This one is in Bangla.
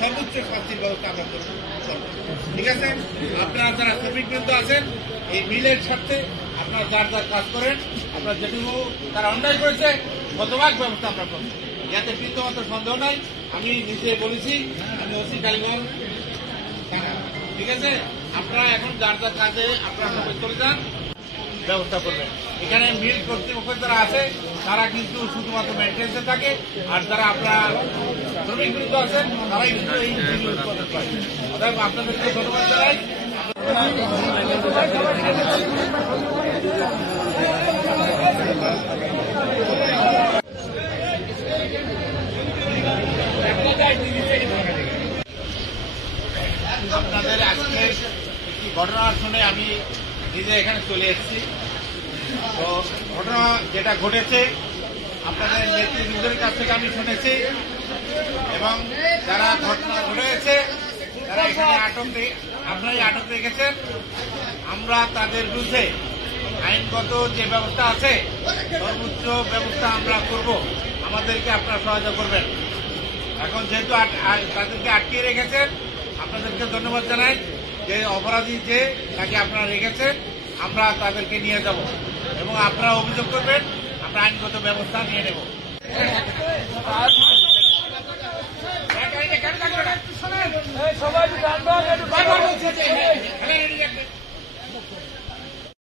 সর্বোচ্চ শাস্তির ব্যবস্থা আমরা করব। ঠিক আছে, আপনারা যারা শ্রমিকবৃন্দ আছেন এই মিলের স্বার্থে আপনারা যার যার কাজ করেন, আপনারা যেটুকু তারা অন্যায় করেছে শতভাগ ব্যবস্থা আমরা করব, যাতে বিন্দুমাত্র সন্দেহ নাই। আমি নিজে বলেছি, আমি ওসি কালীগঞ্জ থানা। ঠিক আছে, আপনারা এখন যার যার কাজে আপনারা সবাই চলে যান, ব্যবস্থা করবেন। এখানে মিল কর্তৃপক্ষ যারা আছে তারা কিন্তু শুধুমাত্র মেনটেন্সে থাকে, আর যারা আপনারা শ্রমিক বৃন্দ আছেন তারাই কিন্তু এই অতএব আপনাদেরকে ধন্যবাদ জানাই। আপনাদের আজকে একটি ঘটনা শুনে আমি নিজে এখানে চলে এসেছি। তো ঘটনা যেটা ঘটেছে আপনাদের নেতৃবৃন্দের কাছ থেকে আমি শুনেছি, এবং যারা ঘটনা ঘটেছে তারা এখানে আপনারাই আটক রেখেছেন। আমরা তাদের বিরুদ্ধে আইনগত যে ব্যবস্থা আছে সর্বোচ্চ ব্যবস্থা আমরা করব, আমাদেরকে আপনারা সহায়তা করবেন। এখন যেহেতু তাদেরকে আটকিয়ে রেখেছেন, আপনাদেরকে ধন্যবাদ জানাই যে অপরাধী যে তাকে আপনারা রেখেছেন, আমরা তাদেরকে নিয়ে যাব এবং আপনারা অভিযোগ করবেন, আমরা আইনগত ব্যবস্থা নিয়ে নেব। সবাই